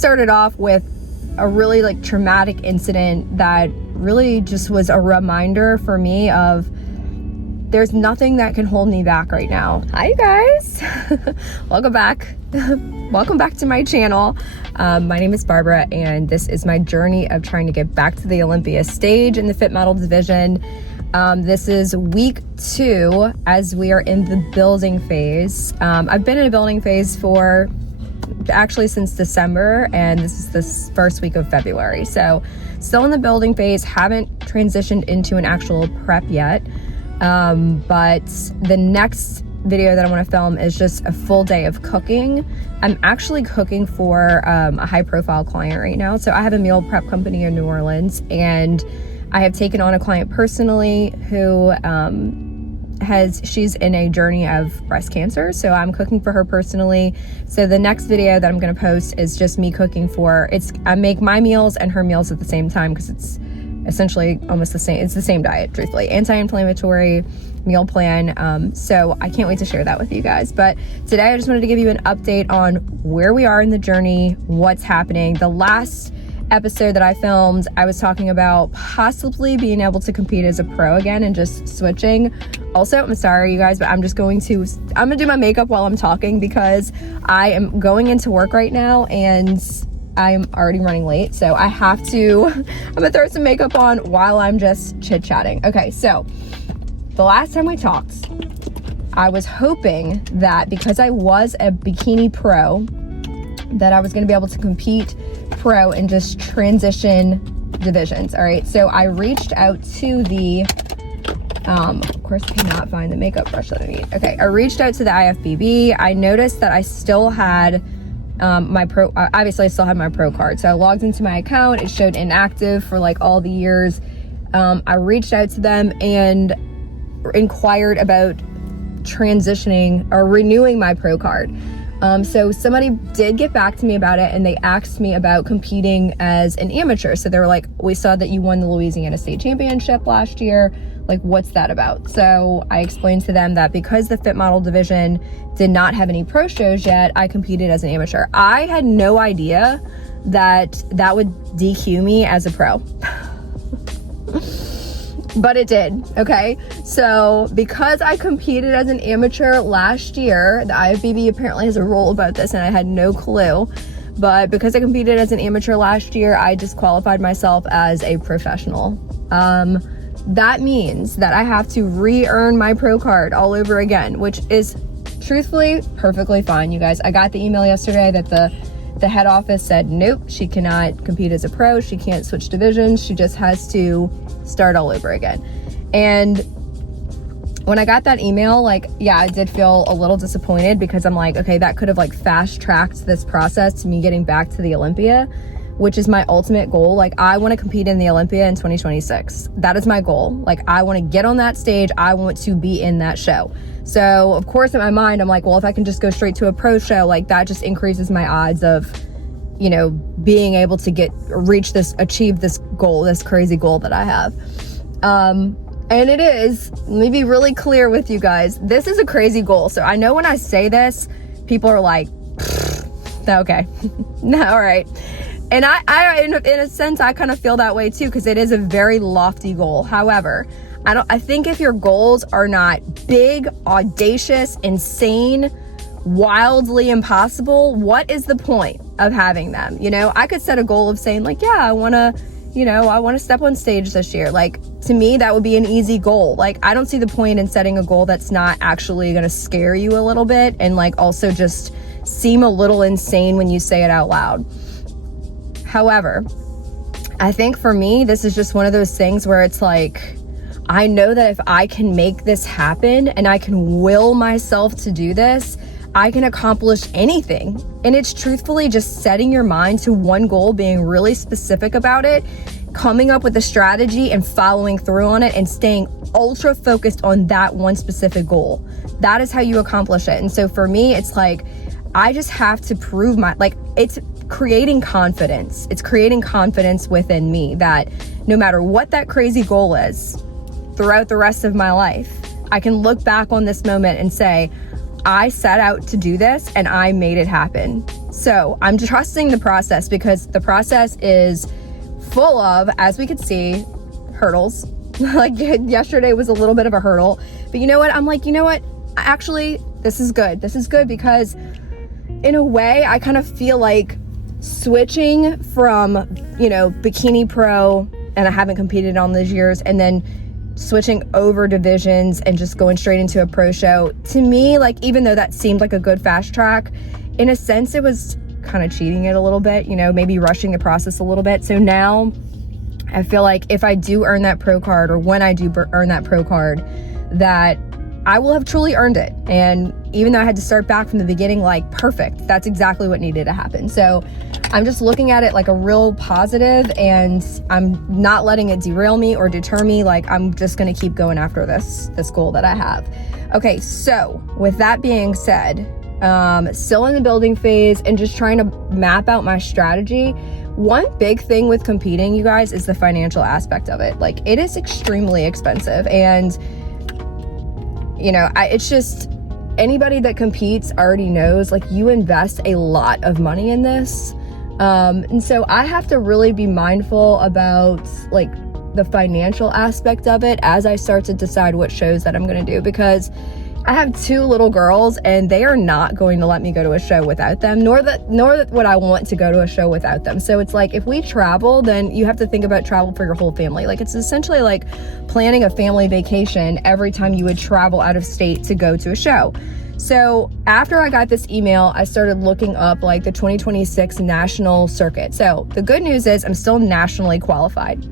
started off with a really like traumatic incident that really just was a reminder for me of there's nothing that can hold me back right now. Hi, you guys. Welcome back. Welcome back to my channel. My name is Barbara, and this is my journey of trying to get back to the Olympia stage in the Fit Model division. This is week 2 as we are in the building phase. I've been in a building phase for actually since December, and this is the first week of February. So still in the building phase, haven't transitioned into an actual prep yet. But the next video that I want to film is just a full day of cooking. I'm actually cooking for a high profile client right now. So I have a meal prep company in New Orleans, and I have taken on a client personally who she's in a journey of breast cancer. So I'm cooking for her personally. So the next video that I'm going to post is just me cooking I make my meals and her meals at the same time, because it's essentially almost the same. It's the same diet, truthfully. Anti-inflammatory meal plan. So I can't wait to share that with you guys. But today I just wanted to give you an update on where we are in the journey, what's happening. The last episode that I filmed, I was talking about possibly being able to compete as a pro again and just switching. Also, I'm sorry you guys, but I'm gonna do my makeup while I'm talking because I am going into work right now and I'm already running late. So I'm gonna throw some makeup on while I'm just chit-chatting. Okay, so the last time we talked, I was hoping that because I was a bikini pro, that I was gonna be able to compete pro and just transition divisions. All right, so I reached out to the of course I cannot find the makeup brush that I need. Okay, I reached out to the IFBB. I noticed that I still had obviously I still had my pro card. So I logged into my account. It showed inactive for like all the years. I reached out to them and inquired about transitioning or renewing my pro card. So somebody did get back to me about it, and they asked me about competing as an amateur. So they were like, we saw that you won the Louisiana State Championship last year. Like, what's that about? So I explained to them that because the Fit Model division did not have any pro shows yet, I competed as an amateur. I had no idea that would DQ me as a pro. But it did, okay? So because I competed as an amateur last year, the IFBB apparently has a rule about this, and I had no clue. But because I competed as an amateur last year, I disqualified myself as a professional. That means that I have to re-earn my pro card all over again, which is truthfully perfectly fine, you guys. I got the email yesterday that the head office said, nope, she cannot compete as a pro. She can't switch divisions. She just has to start all over again. And when I got that email, I did feel a little disappointed, because I'm like, okay, that could have fast tracked this process to me getting back to the Olympia, which is my ultimate goal. I want to compete in the Olympia in 2026. That is my goal. I want to get on that stage. I want to be in that show. So of course in my mind, I'm like, well, if I can just go straight to a pro show, that just increases my odds of, being able to achieve this goal, this crazy goal that I have. And it is, let me be really clear with you guys. This is a crazy goal. So I know when I say this, people are like, okay, no, all right. And I in a sense, I kind of feel that way too, because it is a very lofty goal. However, I think if your goals are not big, audacious, insane, wildly impossible, what is the point of having them? I could set a goal of saying I want to step on stage this year. To me, that would be an easy goal. I don't see the point in setting a goal that's not actually going to scare you a little bit, and also just seem a little insane when you say it out loud. However, I think for me, this is just one of those things where it's I know that if I can make this happen and I can will myself to do this, I can accomplish anything. And it's truthfully just setting your mind to one goal, being really specific about it, coming up with a strategy and following through on it, and staying ultra focused on that one specific goal. That is how you accomplish it. And so for me, it's I just have to prove it's creating confidence. It's creating confidence within me that no matter what that crazy goal is throughout the rest of my life, I can look back on this moment and say, I set out to do this and I made it happen. So I'm trusting the process because the process is full of, as we could see, hurdles. Like yesterday was a little bit of a hurdle, but you know what? I'm like, you know what? Actually, this is good. This is good because in a way, I kind of feel like switching from, Bikini Pro, and I haven't competed on those years, and then switching over divisions and just going straight into a pro show. To me, like, even though that seemed like a good fast track, in a sense, it was kind of cheating it a little bit, maybe rushing the process a little bit. So now I feel like if I do earn that pro card, or when I do earn that pro card, that I will have truly earned it. And even though I had to start back from the beginning, like, perfect. That's exactly what needed to happen. So I'm just looking at it like a real positive, and I'm not letting it derail me or deter me. Like, I'm just going to keep going after this goal that I have. Okay, so with that being said, still in the building phase and just trying to map out my strategy. One big thing with competing, you guys, is the financial aspect of it. Like, it is extremely expensive, and it's just, anybody that competes already knows, like, you invest a lot of money in this. And so I have to really be mindful about, like, the financial aspect of it as I start to decide what shows that I'm going to do, because I have 2 little girls and they are not going to let me go to a show without them, nor would I want to go to a show without them. So it's like, if we travel, then you have to think about travel for your whole family. Like, it's essentially like planning a family vacation every time you would travel out of state to go to a show. So after I got this email, I started looking up like the 2026 national circuit. So the good news is I'm still nationally qualified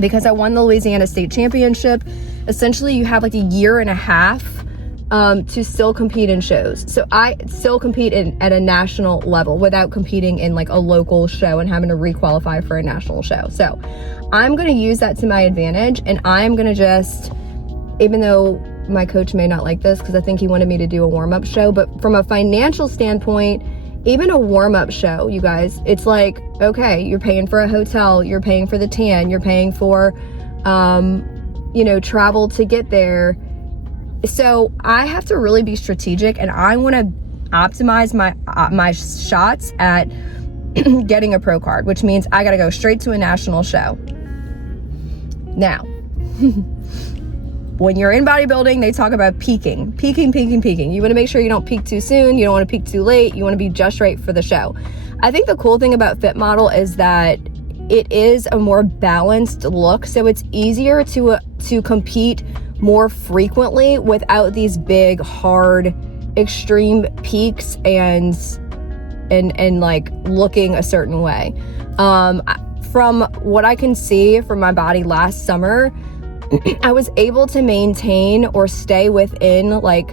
because I won the Louisiana State Championship. Essentially, you have like a year and a half to still compete in shows. So I still compete at a national level without competing in like a local show and having to requalify for a national show. So I'm going to use that to my advantage, and I'm going to just, even though my coach may not like this because I think he wanted me to do a warm-up show, but from a financial standpoint, even a warm-up show, you guys, it's like, okay, you're paying for a hotel, you're paying for the tan, you're paying for, travel to get there. So I have to really be strategic, and I want to optimize my shots at getting a pro card, which means I got to go straight to a national show. Now, when you're in bodybuilding, they talk about peaking. You want to make sure you don't peak too soon. You don't want to peak too late. You want to be just right for the show. I think the cool thing about Fit Model is that it is a more balanced look, so it's easier to compete more frequently without these big, hard, extreme peaks and like looking a certain way. From what I can see from my body last summer, I was able to maintain or stay within like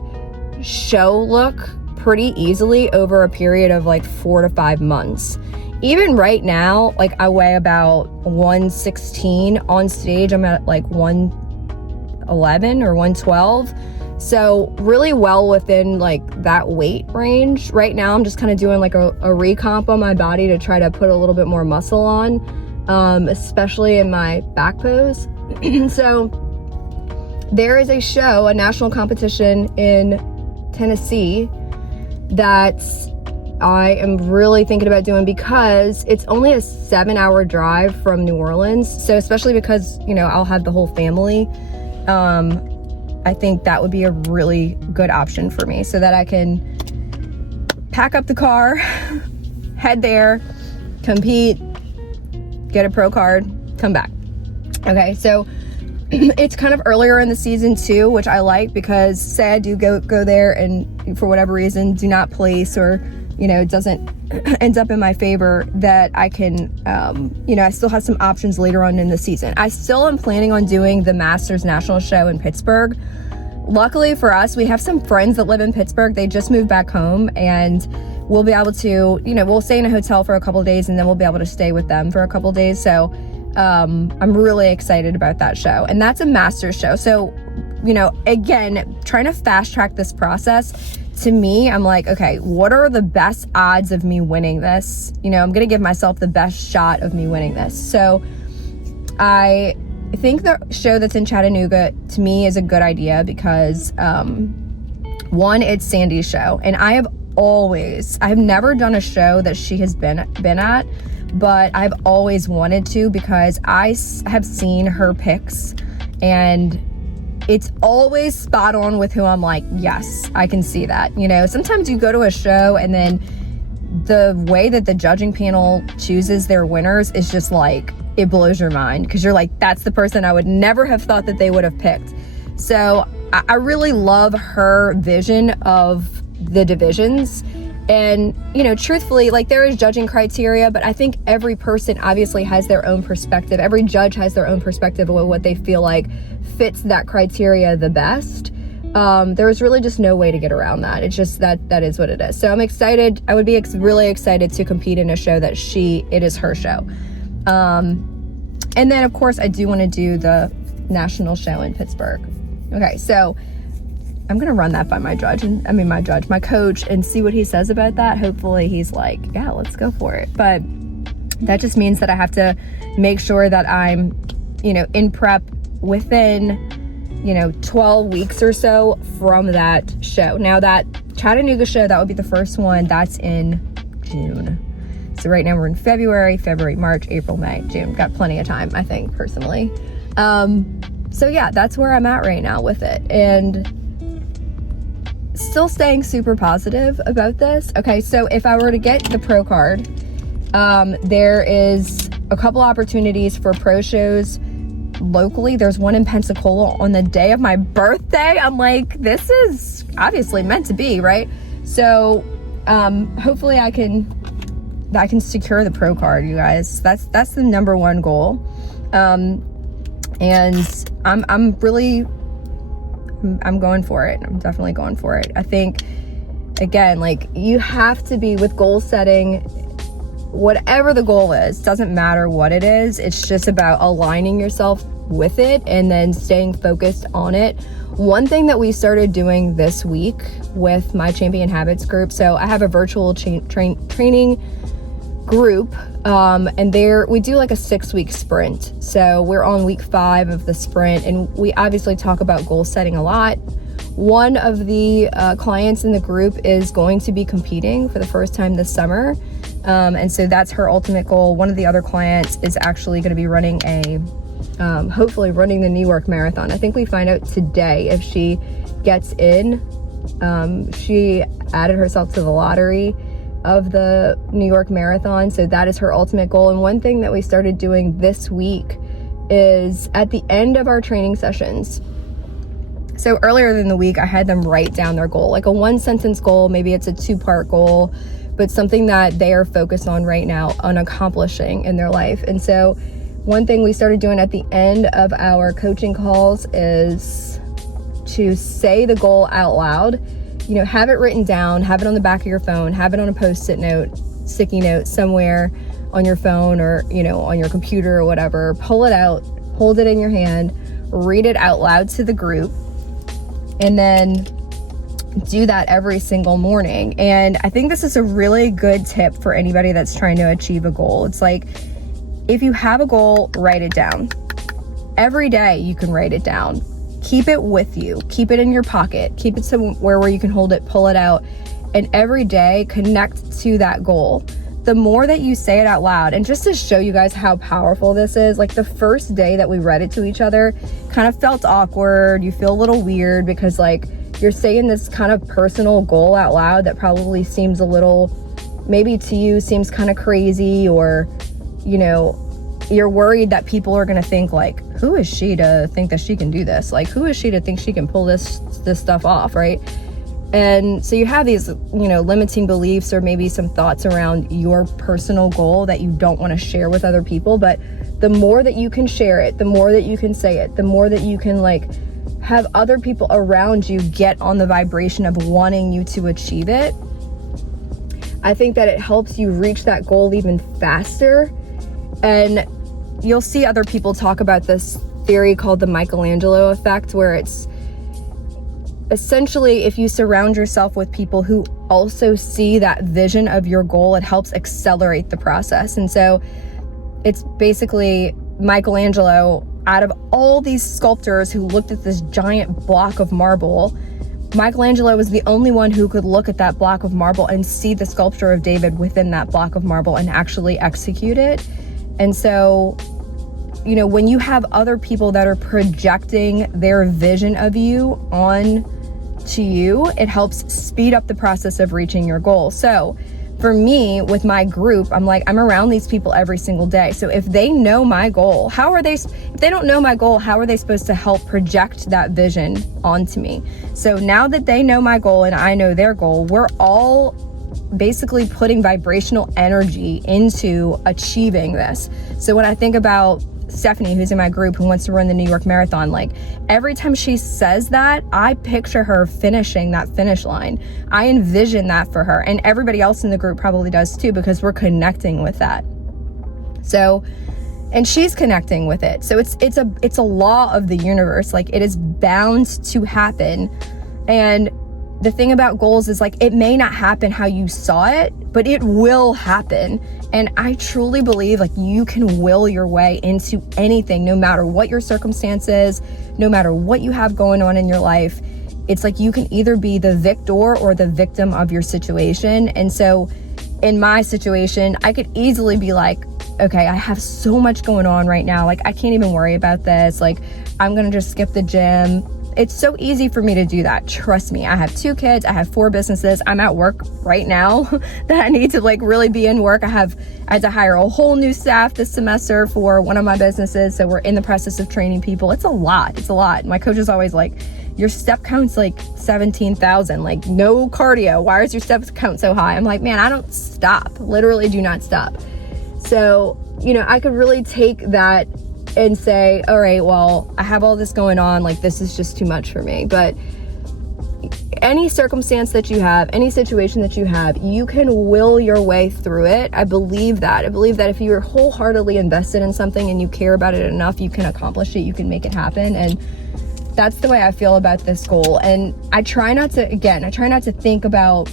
show look pretty easily over a period of like 4 to 5 months. Even right now, like, I weigh about 116 on stage. I'm at like 111 or 112. So really well within like that weight range. Right now, I'm just kind of doing like a recomp on my body to try to put a little bit more muscle on, especially in my back pose. So there is a show, a national competition in Tennessee that I am really thinking about doing because it's only a 7-hour drive from New Orleans. So especially because, I'll have the whole family, I think that would be a really good option for me so that I can pack up the car, head there, compete, get a pro card, come back. Okay, so it's kind of earlier in the season too, which I like because say I do go there and for whatever reason do not place or, it doesn't end up in my favor, that I can, I still have some options later on in the season. I still am planning on doing the Masters National Show in Pittsburgh. Luckily for us, we have some friends that live in Pittsburgh. They just moved back home, and we'll be able to, we'll stay in a hotel for a couple of days and then we'll be able to stay with them for a couple of days. So I'm really excited about that show, and that's a Masters show. So, again, trying to fast track this process. To me, I'm like, okay, what are the best odds of me winning this? I'm going to give myself the best shot of me winning this. So I think the show that's in Chattanooga, to me, is a good idea because, one, it's Sandy's show. And I have I've never done a show that she has been at, but I've always wanted to, because I have seen her picks and it's always spot on with who I'm like, yes, I can see that. You know, sometimes you go to a show and then the way that the judging panel chooses their winners is just like, it blows your mind, because you're like, that's the person I would never have thought that they would have picked. So I really love her vision of the divisions. And, you know, truthfully, like, there is judging criteria, but I think every person obviously has their own perspective. Every judge has their own perspective of what they feel like fits that criteria the best. There was really just no way to get around that. It's just that is what it is. So I'm excited. I would be really excited to compete in a show that it is her show. And then, of course, I do want to do the national show in Pittsburgh. Okay, so I'm going to run that by my coach, and see what he says about that. Hopefully he's like, yeah, let's go for it. But that just means that I have to make sure that I'm, you know, in prep within, 12 weeks or so from that show. Now, that Chattanooga show, that would be the first one. That's in June. So right now we're in February, March, April, May, June. Got plenty of time, I think, personally. So yeah, that's where I'm at right now with it. And still staying super positive about this. Okay, so if I were to get the pro card, there is a couple opportunities for pro shows locally. There's one in Pensacola on the day of my birthday. I'm like, this is obviously meant to be, right? So hopefully I can secure the pro card, you guys. That's the number one goal. And I'm going for it. I'm definitely going for it. I think, again, like, you have to be with goal setting, whatever the goal is, doesn't matter what it is. It's just about aligning yourself with it and then staying focused on it. One thing that we started doing this week with my Champion Habits group, so I have a virtual training group, and there we do like a 6-week sprint. So we're on week 5 of the sprint, and we obviously talk about goal setting a lot. One of the clients in the group is going to be competing for the first time this summer, and so that's her ultimate goal. One of the other clients is actually going to be running hopefully running the New York Marathon. I think we find out today if she gets in. She added herself to the lottery of the New York Marathon, so that is her ultimate goal. And one thing that we started doing this week is at the end of our training sessions, so earlier in the week I had them write down their goal, like a 1-sentence goal, maybe it's a 2-part goal, but something that they are focused on right now on accomplishing in their life. And so one thing we started doing at the end of our coaching calls is to say the goal out loud. Have it written down, have it on the back of your phone, have it on a post-it note, sticky note somewhere on your phone or, on your computer or whatever. Pull it out, hold it in your hand, read it out loud to the group, and then do that every single morning. And I think this is a really good tip for anybody that's trying to achieve a goal. It's like, if you have a goal, write it down. Every day you can write it down. Keep it with you. Keep it in your pocket. Keep it somewhere where you can hold it, pull it out, and every day connect to that goal. The more that you say it out loud, and just to show you guys how powerful this is, like the first day that we read it to each other kind of felt awkward. You feel a little weird because like you're saying this kind of personal goal out loud that probably seems a little, maybe to you seems kind of crazy, or you're worried that people are going to think like, who is she to think that she can do this? Like, who is she to think she can pull this stuff off, right? And so you have these, limiting beliefs or maybe some thoughts around your personal goal that you don't want to share with other people. But the more that you can share it, the more that you can say it, the more that you can like have other people around you get on the vibration of wanting you to achieve it, I think that it helps you reach that goal even faster. And you'll see other people talk about this theory called the Michelangelo effect, where it's essentially if you surround yourself with people who also see that vision of your goal, it helps accelerate the process. And so it's basically Michelangelo, out of all these sculptors who looked at this giant block of marble, Michelangelo was the only one who could look at that block of marble and see the sculpture of David within that block of marble and actually execute it. And so, you know, when you have other people that are projecting their vision of you on to you, it helps speed up the process of reaching your goal. So for me, with my group, I'm around these people every single day. So if they know my goal, if they don't know my goal, how are they supposed to help project that vision onto me? So now that they know my goal and I know their goal, we're all basically putting vibrational energy into achieving this. So when I think about Stephanie, who's in my group, who wants to run the New York Marathon, like every time she says that, I picture her finishing that finish line. I envision that for her, and everybody else in the group probably does too, because we're connecting with that. So, and she's connecting with it. So it's a law of the universe. Like, it is bound to happen. And the thing about goals is, like, it may not happen how you saw it, but it will happen. And I truly believe, like, you can will your way into anything, no matter what your circumstances, no matter what you have going on in your life. It's like you can either be the victor or the victim of your situation. And so in my situation, I could easily be like, okay, I have so much going on right now. Like, I can't even worry about this. Like, I'm going to just skip the gym. It's so easy for me to do that. Trust me. I have 2 kids. I have 4 businesses. I'm at work right now that I need to, like, really be in work. I had to hire a whole new staff this semester for one of my businesses. So we're in the process of training people. It's a lot. It's a lot. My coach is always like, your step count's like 17,000, like no cardio. Why is your step count so high? I'm like, man, I don't stop. Literally do not stop. So, you know, I could really take that and say, all right, well, I have all this going on, like, this is just too much for me. But any circumstance that you have, any situation that you have, you can will your way through it. I believe that. I believe that if you're wholeheartedly invested in something and you care about it enough, you can accomplish it, you can make it happen. And that's the way I feel about this goal. And I try not to think about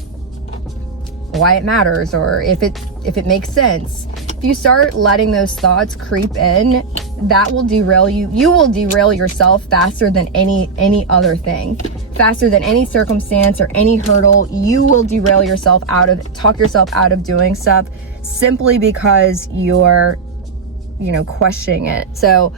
why it matters or if it makes sense. If you start letting those thoughts creep in, that will derail you. You will derail yourself faster than any other thing, faster than any circumstance or any hurdle. You will talk yourself out of doing stuff simply because you're, questioning it. So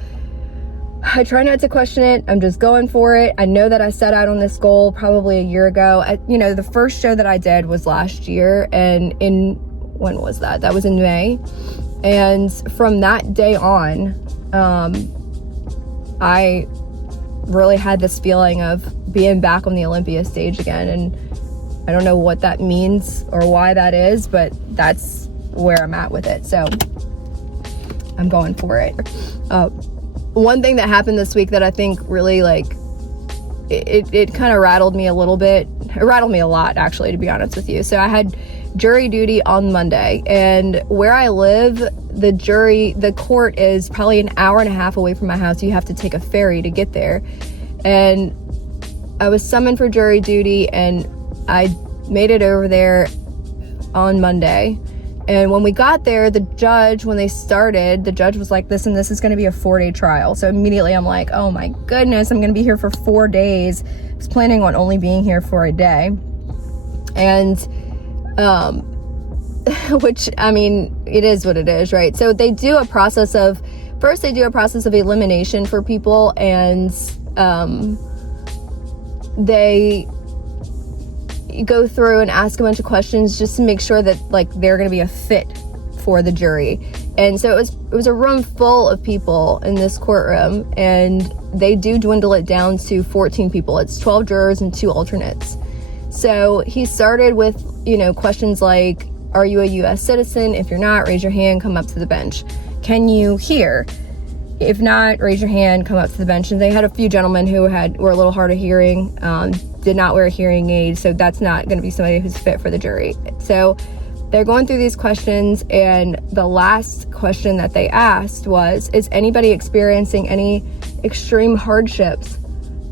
I try not to question it. I'm just going for it. I know that I set out on this goal probably a year ago. The first show that I did was last year, and when was that? That was in May. And from that day on, I really had this feeling of being back on the Olympia stage again. And I don't know what that means or why that is, but that's where I'm at with it. So I'm going for it. One thing that happened this week that I think really, like, it kind of rattled me a little bit. It rattled me a lot, actually, to be honest with you. So I had jury duty on Monday, and where I live, the court is probably an hour and a half away from my house. You have to take a ferry to get there. And I was summoned for jury duty, and I made it over there on Monday. And when we got there, the judge was like, this is going to be a 4-day trial. So immediately I'm like, oh my goodness, I'm going to be here for 4 days. I was planning on only being here for a day. And, which, I mean, it is what it is, right? So they do a process of elimination for people, and, they go through and ask a bunch of questions just to make sure that, like, they're going to be a fit for the jury. And so it was a room full of people in this courtroom, and they do dwindle it down to 14 people. It's 12 jurors and 2 alternates. So he started with, questions like, are you a U.S. citizen? If you're not, raise your hand, come up to the bench. Can you hear? If not, raise your hand, come up to the bench. And they had a few gentlemen who were a little hard of hearing, did not wear a hearing aid, so that's not going to be somebody who's fit for the jury. So they're going through these questions, and the last question that they asked was, is anybody experiencing any extreme hardships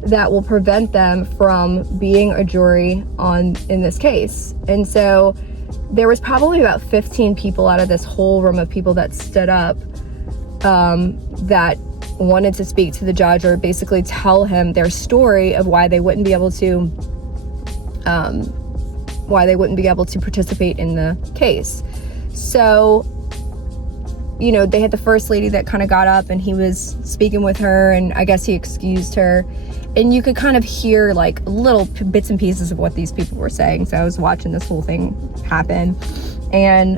that will prevent them from being a jury in this case? And so there was probably about 15 people out of this whole room of people that stood up that wanted to speak to the judge, or basically tell him their story of why they wouldn't be able to why they wouldn't be able to participate in the case. So, they had the first lady that kind of got up and he was speaking with her, and I guess he excused her. And you could kind of hear like little bits and pieces of what these people were saying. So I was watching this whole thing happen. And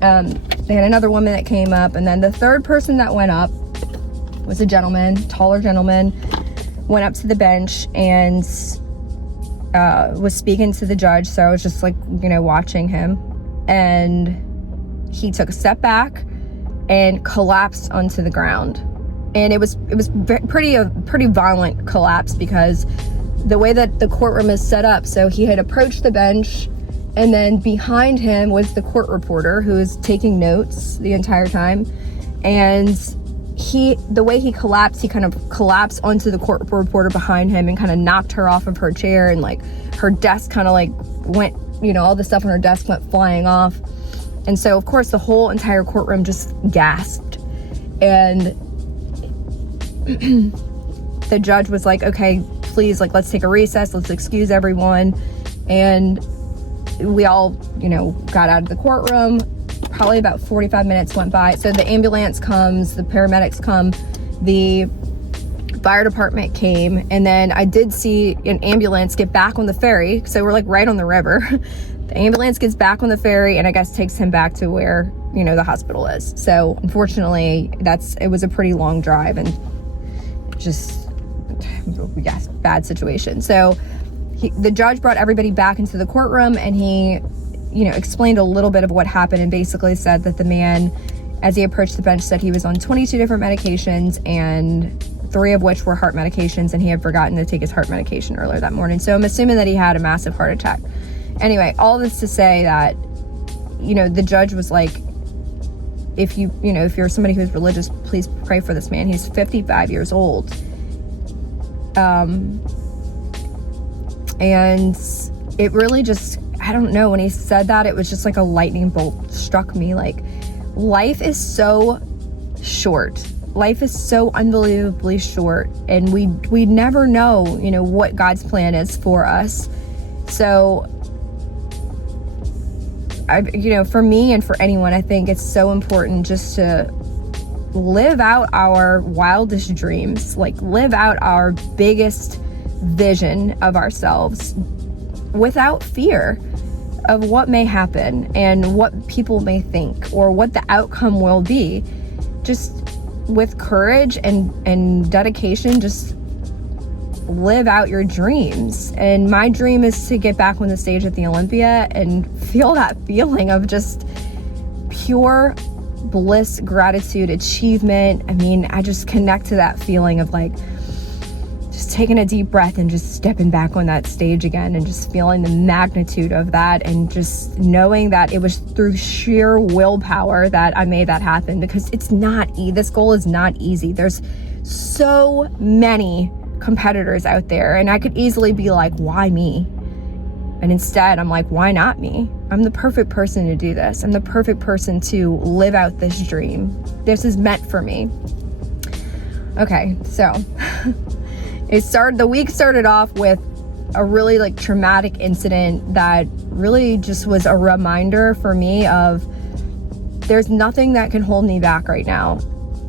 they had another woman that came up. And then the third person that went up was a gentleman, taller gentleman, went up to the bench and was speaking to the judge. So I was just like, watching him. And he took a step back and collapsed onto the ground. And it was pretty violent collapse, because the way that the courtroom is set up, so he had approached the bench, and then behind him was the court reporter who was taking notes the entire time. And the way he collapsed, he kind of collapsed onto the court reporter behind him and kind of knocked her off of her chair, and like her desk kind of like went, all the stuff on her desk went flying off. And so of course the whole entire courtroom just gasped. And the judge was like, okay, please, like, let's take a recess, let's excuse everyone. And we all, got out of the courtroom. Probably about 45 minutes went by. So the ambulance comes, the paramedics come, the fire department came, and then I did see an ambulance get back on the ferry. So we're like right on the river. The ambulance gets back on the ferry and I guess takes him back to where, the hospital is. So unfortunately, it was a pretty long drive, and just, yes, bad situation. So the judge brought everybody back into the courtroom, and he, explained a little bit of what happened, and basically said that the man, as he approached the bench, said he was on 22 different medications, and 3 of which were heart medications, and he had forgotten to take his heart medication earlier that morning. So I'm assuming that he had a massive heart attack. Anyway, all this to say that, the judge was like, if you're somebody who's religious, please pray for this man. He's 55 years old. And it really just, I don't know, when he said that, it was just like a lightning bolt struck me. Like, life is so short. Life is so unbelievably short, and we never know, what God's plan is for us. So for me and for anyone, I think it's so important just to live out our wildest dreams, like live out our biggest vision of ourselves without fear of what may happen and what people may think or what the outcome will be. Just with courage and dedication, just live out your dreams. And my dream is to get back on the stage at the Olympia and feel that feeling of just pure bliss, gratitude, achievement. I mean, I just connect to that feeling of like just taking a deep breath and just stepping back on that stage again, and just feeling the magnitude of that, and just knowing that it was through sheer willpower that I made that happen, because it's not this goal is not easy. There's so many competitors out there, and I could easily be like, why me? And instead I'm like, why not me? I'm the perfect person to do this. I'm the perfect person to live out this dream. This is meant for me. Okay, so the week started off with a really like traumatic incident that really just was a reminder for me of there's nothing that can hold me back right now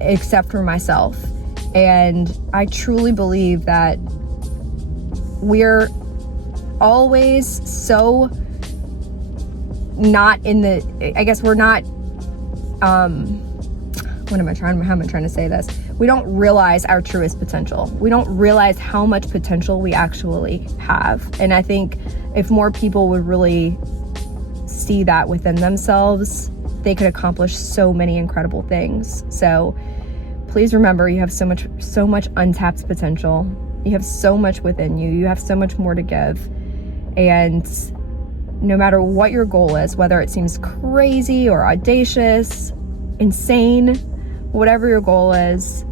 except for myself. And I truly believe that we're always so not in the, I guess we're not, how am I trying to say this? We don't realize our truest potential. We don't realize how much potential we actually have. And I think if more people would really see that within themselves, they could accomplish so many incredible things. So please remember, you have so much untapped potential. You have so much within you. You have so much more to give. And no matter what your goal is, whether it seems crazy or audacious, insane, whatever your goal is,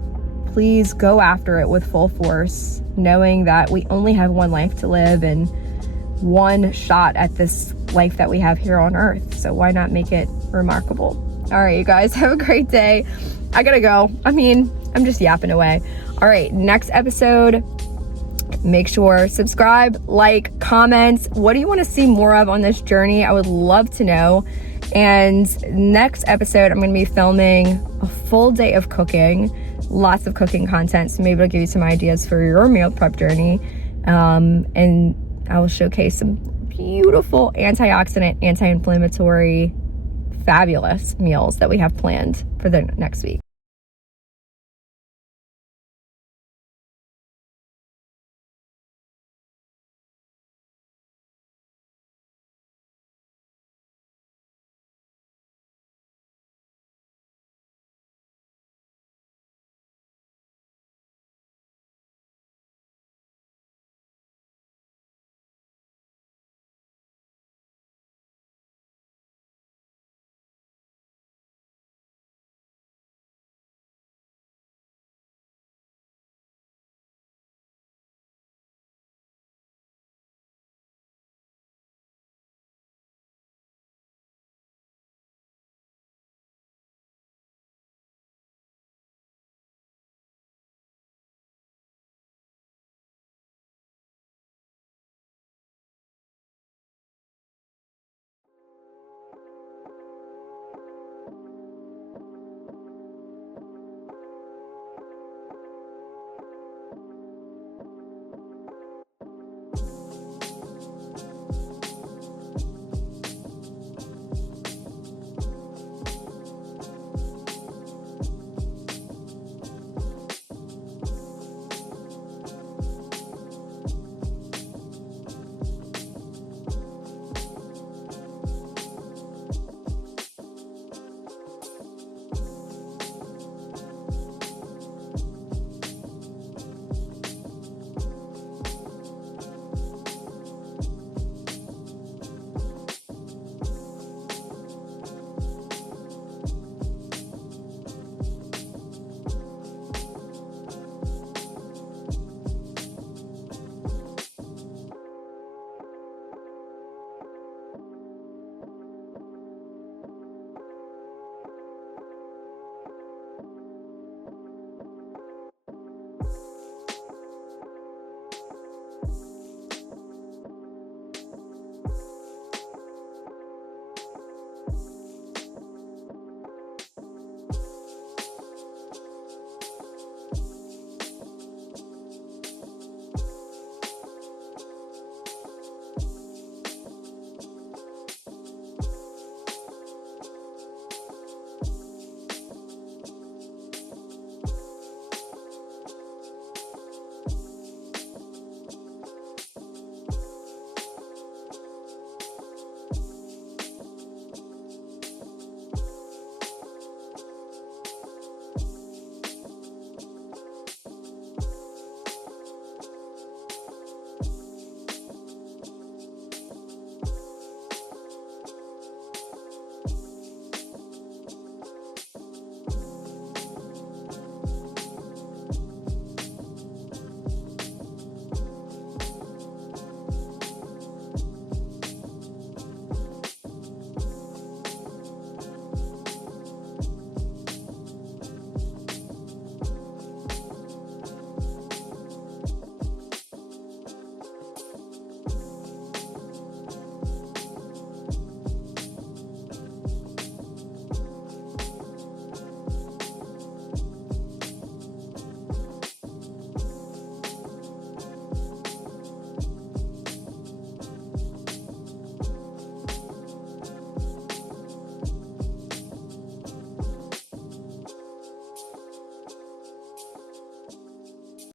please go after it with full force, knowing that we only have one life to live and one shot at this life that we have here on earth. So why not make it remarkable? All right, you guys, have a great day. I gotta go. I'm just yapping away. All right, next episode Make sure subscribe, like, comment. What do you want to see more of on this journey? I would love to know. And next episode, I'm going to be filming a full day of cooking, lots of cooking content. So maybe I'll give you some ideas for your meal prep journey. And I will showcase some beautiful antioxidant, anti-inflammatory, fabulous meals that we have planned for the next week.